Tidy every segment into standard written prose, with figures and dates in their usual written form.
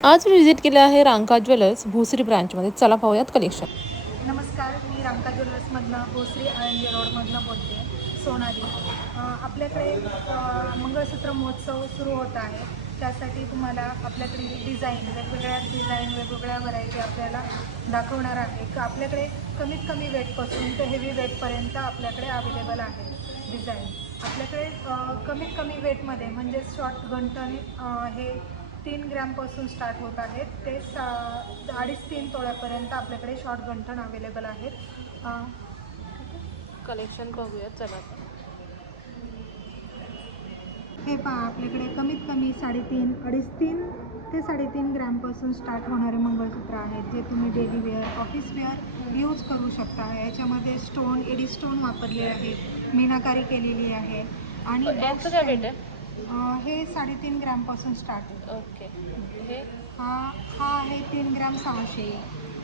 आज मी विजिट केले आहे रांका ज्वेलर्स भोसरी ब्रांचमध्ये. चला पाहूयात कलेक्शन. नमस्कार, मी रांका ज्वेलर्समधनं भोसरी आळंदी रोडमधनं बोलते, सोनाली. आपल्याकडे मंगळसूत्र महोत्सव सुरू होत आहे. त्यासाठी तुम्हाला आपल्याकडे वेगवेगळ्या वेगवेगळ्या व्हरायटी आपल्याला दाखवणार आहे. आपल्याकडे कमीत कमी वेटपासून ते हेवी वेटपर्यंत आपल्याकडे अवेलेबल आहे डिझाईन. आपल्याकडे कमीत कमी वेटमध्ये म्हणजे शॉर्ट गंठण हे 3 ग्रॅमपासून स्टार्ट होत आहेत ते 2.5-3 तोळ्यापर्यंत आपल्याकडे शॉर्ट गंठण अवेलेबल आहेत. कलेक्शन पाहूयात चला. हे पहा, आपल्याकडे कमीत कमी 3.5 ते 3.5 ग्रॅमपासून स्टार्ट होणारे मंगळसूत्र आहेत, जे तुम्ही daily wear, office wear use करू शकता. याच्यामध्ये स्टोन, एडी स्टोन वापरले आहे, मीनाकारी केलेली आहे. आणि यांचं काय वेट आहे? हे 3.5 ग्रॅमपासून स्टार्ट आहे. ओके. हे हा आहे 3 ग्रॅम 600,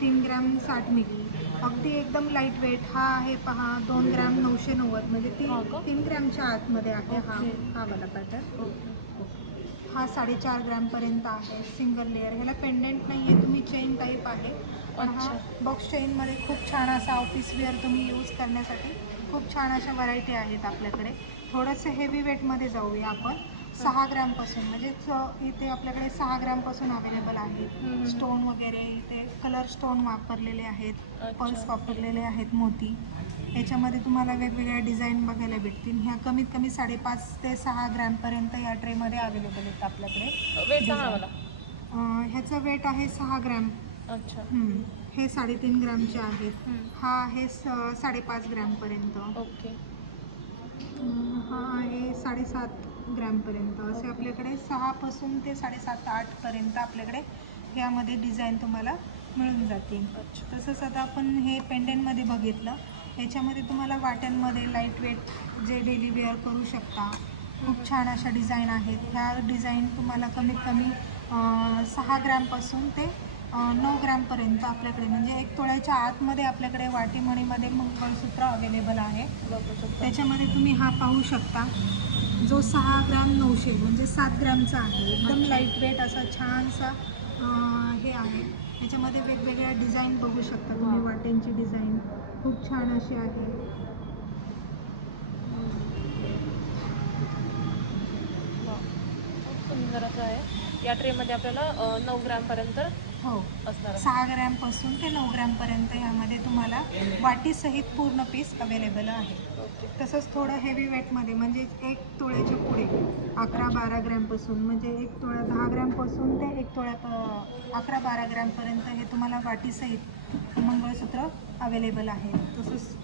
3 ग्रॅम 60 मिली, अगदी एकदम लाईट वेट. हा आहे पहा 2 ग्रॅम 990, म्हणजे का? 3 ग्रॅमच्या आतमध्ये आहे. ओके. हा वाला पॅटर्न. हा 4.5 ग्रॅमपर्यंत आहे, सिंगल लेअर. ह्याला पेंडेंट नाही आहे, तुम्ही चेन टाईप आहे. पण हा बॉक्स चेनमध्ये खूप छान असा ऑफिस वेअर तुम्ही यूज करण्यासाठी खूप छान अशा व्हरायटी आहेत आपल्याकडे. थोडंसं हेवी वेटमध्ये जाऊया आपण. 6 ग्रॅमपासून, म्हणजे इथे आपल्याकडे 6 ग्रॅमपासून अवेलेबल आहे. स्टोन वगैरे इथे कलर स्टोन वापरलेले आहेत, पर्स वापरलेले आहेत, मोती. याच्यामध्ये तुम्हाला वेगवेगळ्या डिझाईन बघायला भेटतील. ह्या कमीत कमी 5.5 ते 6 ग्रॅमपर्यंत या ट्रेमध्ये अवेलेबल आहेत आपल्याकडे. वेट सांगा मला. ह्याचं वेट आहे 6 ग्रॅम. अच्छा. हे 3.5 ग्रॅमचे आहेत. हा आहे 5.5 ग्रॅमपर्यंत. ओके. हा आहे 7.5 ग्रॅमपर्यंत. असे आपल्याकडे 6 ते 7.5-8पर्यंत आपल्याकडे ह्यामध्ये डिझाईन तुम्हाला मिळून जातील. तसंच आता आपण हे पेंडेंटमध्ये बघितलं. याच्यामध्ये तुम्हाला वाट्यांमध्ये लाईट वेट जे डेली वेअर करू शकता, खूप छान अशा डिझाईन आहेत. ह्या डिझाईन तुम्हाला कमीत कमी 6 ग्रॅमपासून ते 9 ग्रॅमपर्यंत आपल्याकडे, म्हणजे 1 तोळ्याच्या आतमध्ये आपल्याकडे वाटीमणीमध्ये मंगळसूत्र अवेलेबल आहे. त्याच्यामध्ये तुम्ही हा पाहू शकता, जो 6 ग्रॅम 900, म्हणजे 7 ग्रॅमचा आहे. एकदम लाईट वेट असा छानसा हे आहे. त्याच्यामध्ये वेगवेगळ्या डिझाईन बघू शकता तुम्ही. वाट्यांची डिझाईन खूप छान अशी आहे. खूप सुंदर असं आहे. या ट्रेमध्ये आपल्याला 9 ग्रॅमपर्यंत हो, असणार. 6 ग्रॅमपासून ते 9 ग्रॅमपर्यंत यामध्ये तुम्हाला वाटीसहित पूर्ण पीस अवेलेबल आहे. तसंच थोडं हेवी वेटमध्ये, म्हणजे 1 तोळ्याच्या पुढे 11-12 ग्रॅमपासून, म्हणजे 1 तोळा 10 ग्रॅमपासून ते 1 तोळ्या 11-12 ग्रॅमपर्यंत हे तुम्हाला वाटीसहित मंगळसूत्र अवेलेबल आहे. तसंच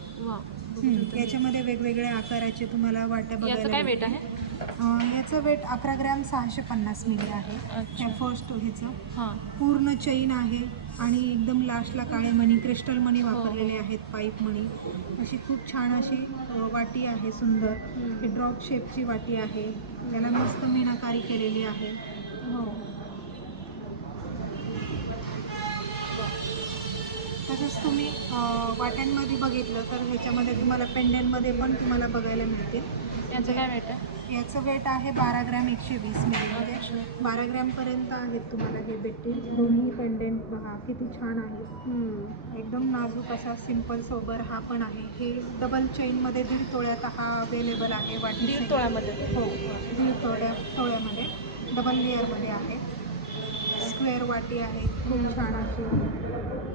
याच्यामध्ये वेगवेगळ्या आकाराचे तुम्हाला वाट्या बघायला. काय वेट आहे? याचं वेट 11 ग्रॅम 650 मिली आहे. त्या फर्स्ट ह्याचं पूर्ण चेन आहे. आणि एकदम लास्टला काळे मणी, क्रिस्टल मणी वापरलेले आहेत, पाईप मणी. अशी खूप छान अशी वाटी आहे, सुंदर. ही ड्रॉप शेपची वाटी आहे. याला मस्त मीनाकारी केलेली आहे. तसंच तुम्ही वाट्यांमध्ये बघितलं तर ह्याच्यामध्ये तुम्हाला पेंडेंटमध्ये पण तुम्हाला बघायला मिळतील. याचं काय वेट आहे? याचं वेट आहे 12 ग्रॅम 120 मिली, म्हणजे 12 ग्रॅमपर्यंत आहेत तुम्हाला हे भेटतील. दोन्ही पेंडेंट पहा किती छान आहे. एकदम नाजूक असा सिंपल सोबर हा पण आहे. हे डबल चेनमध्ये 1.5 तोळ्यात हा अवेलेबल आहे. वाटी 1.5 तोळ्यामध्ये? हो, 1.5 तोळ्यामध्ये डबल लेअरमध्ये आहे. स्क्वेअर वाटी आहे, खूप छान अशी.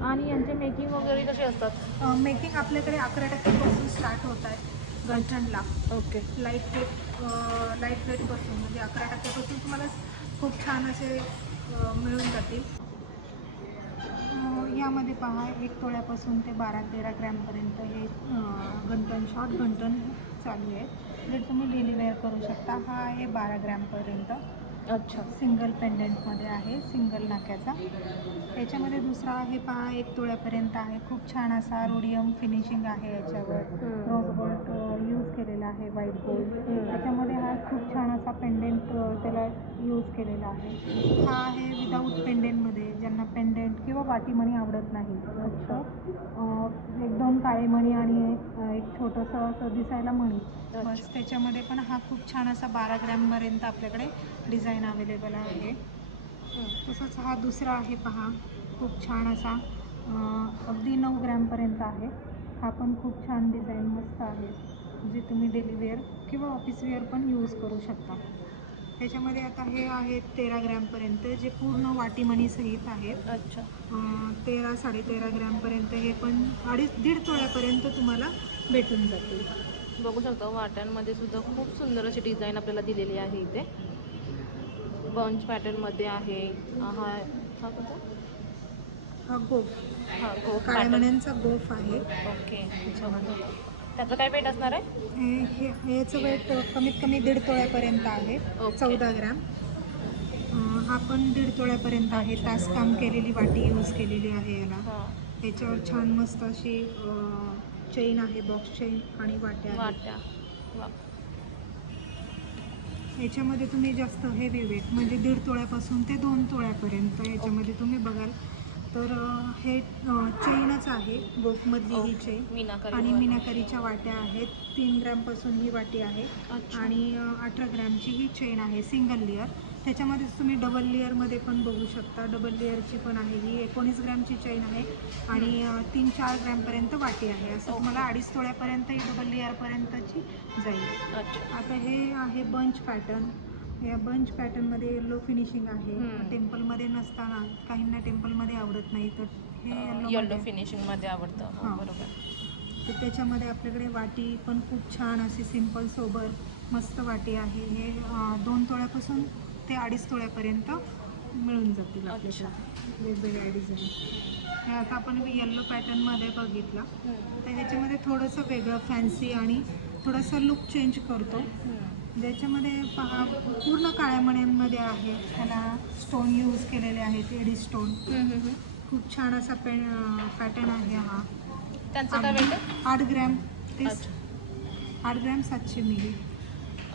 आणि यांचे मेकिंग वगैरे कसे असतात? मेकिंग आपल्याकडे 11% स्टार्ट होत आहे गंठणला. ओके. लाईट वेटपासून, म्हणजे 11% तुम्हाला खूप छान असे मिळून जातील. यामध्ये पहा 1 तोळ्यापासून ते 12-13 ग्रॅमपर्यंत हे गंठण, शॉर्ट गंठण चालू आहे. जर तुम्ही डेली वेअर करू शकता. हा आहे 12 ग्रॅमपर्यंत. अच्छा. सिंगल पेंडेंटमध्ये आहे, सिंगल नाक्याचा. याच्यामध्ये दुसरा आहे पहा 1 तोळ्यापर्यंत आहे. खूप छान असा रोडियम फिनिशिंग आहे याच्यावर. रोज गोल्ड यूज केलेला आहे, व्हाईट गोल्ड. त्याच्यामध्ये हा खूप छान असा पेंडेंट त्याला यूज केलेला आहे. हा आहे विदाऊट पेंडेंटमध्ये, ज्यांना पेंडेंट किंवा वाटीमणी आवडत नाही, फक्त 1-2 काळे मणी आणि एक छोटंसं असं दिसायला मणी, बस. त्याच्यामध्ये पण हा खूप छान असा 12 ग्रॅमपर्यंत आपल्याकडे डिझाईन अवेलेबल आहे. तसंच हा दुसरा आहे पहा, खूप छान असा अगदी 9 ग्रॅमपर्यंत आहे. हा पण खूप छान डिझाईन मस्त आहे, जे तुम्ही डेली वेअर किंवा ऑफिस वेअर पण यूज करू शकता. त्याच्यामध्ये आता हे आहेत 13 ग्रॅमपर्यंत, जे पूर्ण वाटीमणी सहित आहेत. अच्छा. 13 13.5 ग्रॅमपर्यंत हे पण 2.5 तोळ्यापर्यंत तुम्हाला भेटून जातील. बघू शकता वाट्यांमध्ये सुद्धा खूप सुंदर अशी डिझाईन आपल्याला दिलेली आहे इथे. बंच पॅटर्नमध्ये आहे. हा हा कसा? हा गोफ, हा गोफ काळ्या पॅटर्न. मण्यांचा गोफ आहे ओके. बघू त्याच्यामध्ये. शकता. त्याचं काय वेट असणार आहे? याचं वेट कमीत कमी 1.5 तोळ्यापर्यंत आहे. ओके. 14 ग्रॅम. हा पण 1.5 तोळ्यापर्यंत आहे. तासकाम केलेली वाटी यूज केलेली आहे याला. हां. याच्यावर छान मस्त अशी चेन आहे, बॉक्स चेन आणि वाट्या आहेत. वाट्या. वा. याच्यामध्ये तुम्ही जास्त हेवी वेट म्हणजे 1.5 तोळ्यापासून ते 2 तोळ्यापर्यंत याच्यामध्ये तुम्ही बघाल तर हे चेनच आहे, गोफमधली ही चेन. मीनाकारी आणि वर्क. मीनाकारीच्या वाट्या आहेत. 3 ग्रॅमपासून ही वाटी आहे. अच्छा. आणि 18 ग्रॅमची ही चेन आहे, सिंगल लेअर. त्याच्यामध्येच तुम्ही डबल लेअरमध्ये पण बघू शकता. डबल लेअरची पण आहे. ही 19 ग्रॅमची चेन आहे आणि 3-4 ग्रॅमपर्यंत वाटी आहे. असं तुम्हाला 2.5 तोळ्यापर्यंत ही डबल लेअरपर्यंतची जाईल. अच्छा. आता हे आहे बंच पॅटर्न. या बंच पॅटर्नमध्ये येलो फिनिशिंग आहे. टेम्पलमध्ये नसताना काहींना टेम्पलमध्ये आवडत नाही, तर हे येलो फिनिशिंगमध्ये आवडतं. हो, हां. बरोबर. तर त्याच्यामध्ये आपल्याकडे वाटी पण खूप छान अशी सिंपल सोबर मस्त वाटी आहे. हे 2 तोळ्यापासून ते 2.5 तोळ्यापर्यंत मिळून जातील आपल्याकडे वेगवेगळ्या डिझाईन. हे आता आपण येल्लो पॅटर्नमध्ये बघितला, तर ह्याच्यामध्ये थोडंसं वेगळं फॅन्सी आणि थोडासा लुक चेंज करतो. ज्याच्यामध्ये पहा पूर्ण काळ्या मण्यांमध्ये आहे. ह्याला स्टोन यूज केलेले आहेत, एडी स्टोन. खूप छान असा पॅटर्न आहे हा. त्यांचं काय वेट आहे? 8 ग्रॅम ते अच्छा. 8 ग्रॅम 700 मिली.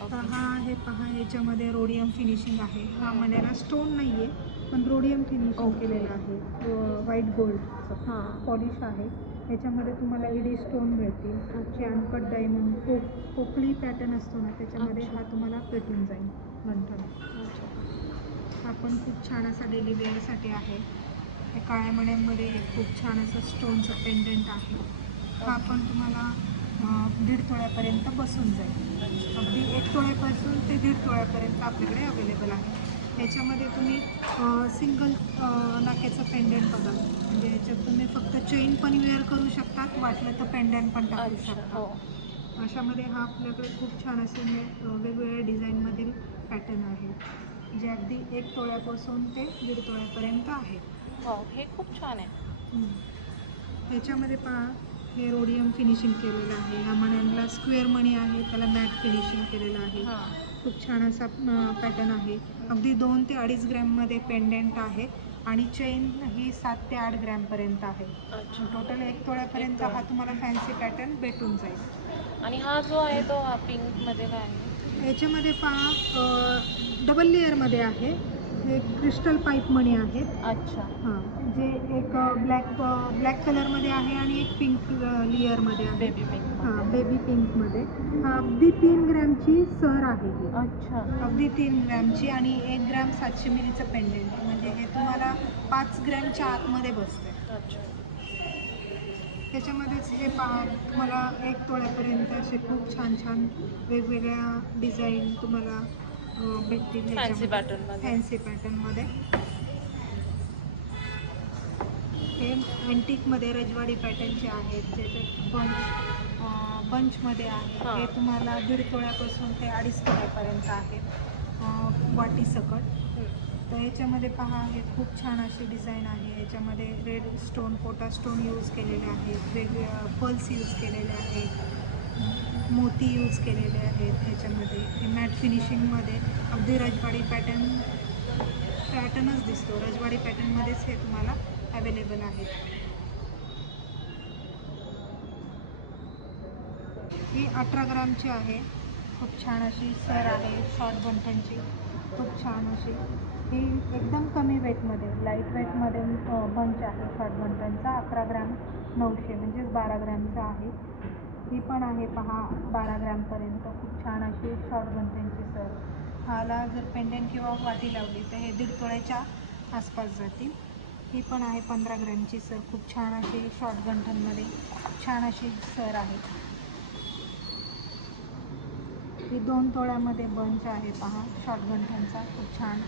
तर हा आहे पहा, याच्यामध्ये रोडियम फिनिशिंग आहे. हा मण्याला स्टोन नाही आहे, पण रोडियम फिनिशिंग केलेलं आहे. व्हाईट गोल्डचं पॉलिश आहे. याच्यामध्ये तुम्हाला एडी स्टोन मिळतील. अनकट डायमंड, पोकळी पॅटर्न असतो ना, त्याच्यामध्ये हा तुम्हाला भेटून जाईल गंठण. हा पण खूप छान असा डेली वेअरसाठी आहे. हे काळ्या मण्यांमध्ये खूप छान असं स्टोनचं पेंडंट आहे. हा पण तुम्हाला 1.5 तोळ्यापर्यंत बसून जाईल. अगदी 1 तोळ्यापासून ते 1.5 तोळ्यापर्यंत आपल्याकडे अवेलेबल आहे. याच्यामध्ये तुम्ही सिंगल नाक्याचं पेंडंट बघा, म्हणजे याच्यात तुम्ही फक्त चेन पण वेअर करू शकतात, वाटलं तर पेंडंट पण टाकू शकता. अशामध्ये हा आपल्याकडे खूप छान असे वेगवेगळ्या डिझाईनमधील पॅटर्न आहे, जे अगदी 1 तोळ्यापासून ते 1.5 तोळ्यापर्यंत आहे. हो, हे खूप छान आहे. ह्याच्यामध्ये पहा, हे रोडियम फिनिशिंग केलेलं आहे. ह्या मण्यांना स्क्वेअर मणी आहे, त्याला मॅट फिनिशिंग केलेलं आहे. खूप छान असा पॅटर्न आहे. अगदी 2 ते 2.5 ग्रॅममध्ये पेंडंट आहे आणि चेन ही 7 ते 8 ग्रॅमपर्यंत आहे. टोटल 1 तोळ्यापर्यंत हा तुम्हाला फॅन्सी पॅटर्न भेटून जाईल. आणि हा जो आहे तो पिंकमध्ये काय आहे? याच्यामध्ये पहा डबल लेअरमध्ये आहे. हे क्रिस्टल पाईप मणी आहेत. अच्छा. हां, जे एक ब्लॅक कलरमध्ये आहे आणि एक पिंक लेअरमध्ये आहे. Baby pink. हां, बेबी पिंकमध्ये. अगदी 3 ग्रॅमची सर आहे ही. अच्छा. अगदी 3 ग्रॅमची आणि 1 ग्रॅम 700 मिलीचं पेंडंट, म्हणजे हे तुम्हाला 5 ग्रॅमच्या आतमध्ये बसते. अच्छा. त्याच्यामध्येच हे पहा, तुम्हाला 1 तोळ्यापर्यंत असे खूप छान छान वेगवेगळ्या डिझाईन तुम्हाला भेटतील फॅन्सी ह्याच्यामध्ये, पॅटर्नमध्ये. फॅन्सी पॅटर्नमध्ये. हे अँटिकमध्ये रजवाडी पॅटर्नचे आहेत, ज्याच्यात बंचमध्ये आहे. हे तुम्हाला 1.5 तोळ्यापासून ते 2.5 तोळ्यापर्यंत आहेत वाटी सकट. तर याच्यामध्ये पहा, हे खूप छान अशी डिझाईन आहे. याच्यामध्ये रेड स्टोन, पोटा स्टोन यूज केलेले आहेत, वेगवेगळ्या पर्ल्स यूज केलेले आहेत, मोती यूज केलेले आहेत. ह्याच्यामध्ये हे मॅट फिनिशिंगमध्ये अगदी रजवाडी पॅटर्नच दिसतो. रजवाडी पॅटर्नमध्येच हे तुम्हाला अवेलेबल आहे. ही 18 ग्रामची आहे. खूप छान अशी सर आहे, शॉर्ट गंठणची. खूप छान अशी. ही एकदम कमी वेटमध्ये, लाईट वेटमध्ये बंच आहे शॉर्ट गंठणचा. 11 ग्रॅम 900 म्हणजेच 12 ग्रॅमचा आहे. ही पण आहे पहा 12 ग्रॅमपर्यंत. खूप छान अशी शॉर्ट गंठणची सर. हाला जर पेंडंट किंवा वाटी लावली तर हे 1.5 तोळ्याच्या आसपास जातील. ही पण आहे 15 ग्रॅमची सर, खूप छान अशी शॉर्ट गंठनमध्ये छान अशी सर आहे. ही 2 तोळ्यामध्ये बंच आहे पहा, शॉर्ट गंठनचा खूप छान.